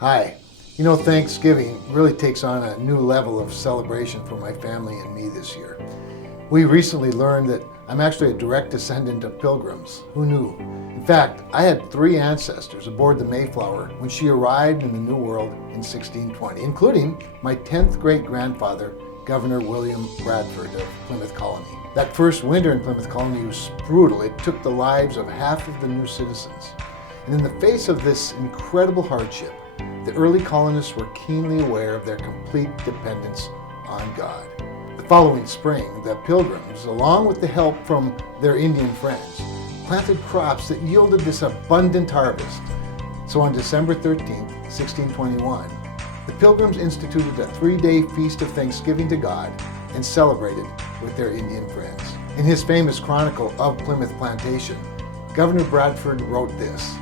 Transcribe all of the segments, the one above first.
Hi. Thanksgiving really takes on a new level of celebration for my family and me this year. We recently learned that I'm actually a direct descendant of Pilgrims. Who knew? In fact, I had three ancestors aboard the Mayflower when she arrived in the New World in 1620, including my 10th great-grandfather, Governor William Bradford of Plymouth Colony. That first winter in Plymouth Colony was brutal. It took the lives of half of the new citizens. And in the face of this incredible hardship, the early colonists were keenly aware of their complete dependence on God. The following spring, the Pilgrims, along with the help from their Indian friends, planted crops that yielded this abundant harvest. So on December 13th, 1621, the Pilgrims instituted a 3-day feast of thanksgiving to God and celebrated with their Indian friends. In his famous chronicle of Plymouth Plantation, Governor Bradford wrote this: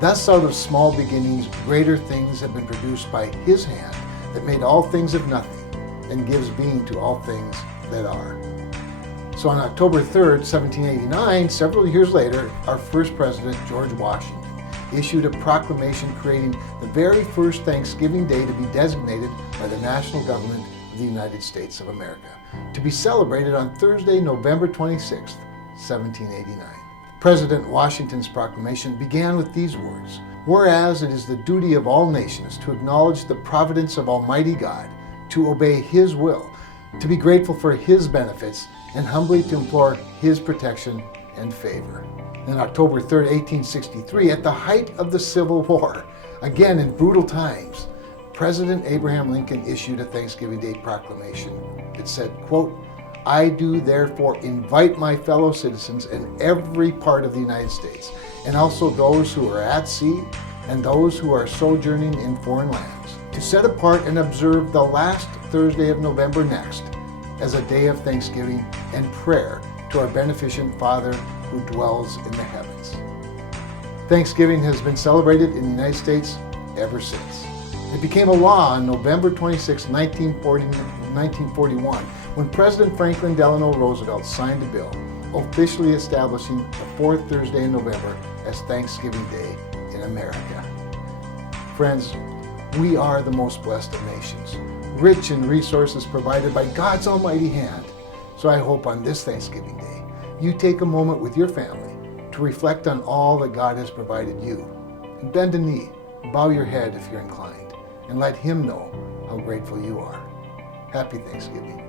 "Thus out of small beginnings greater things have been produced by his hand that made all things of nothing and gives being to all things that are." So on October 3rd, 1789, several years later, our first president, George Washington, issued a proclamation creating the very first Thanksgiving Day to be designated by the national government of the United States of America, to be celebrated on Thursday, November 26th, 1789. President Washington's proclamation began with these words: "Whereas it is the duty of all nations to acknowledge the providence of Almighty God, to obey His will, to be grateful for His benefits, and humbly to implore His protection and favor." On October 3rd, 1863, at the height of the Civil War, again in brutal times, President Abraham Lincoln issued a Thanksgiving Day proclamation. It said, quote, "I do therefore invite my fellow citizens in every part of the United States, and also those who are at sea and those who are sojourning in foreign lands, to set apart and observe the last Thursday of November next as a day of thanksgiving and prayer to our beneficent Father who dwells in the heavens." Thanksgiving has been celebrated in the United States ever since. It became a law on November 26, 1941, when President Franklin Delano Roosevelt signed a bill officially establishing the fourth Thursday in November as Thanksgiving Day in America. Friends, we are the most blessed of nations, rich in resources provided by God's almighty hand. So I hope on this Thanksgiving Day, you take a moment with your family to reflect on all that God has provided you. And bend a knee, bow your head if you're inclined, and let Him know how grateful you are. Happy Thanksgiving.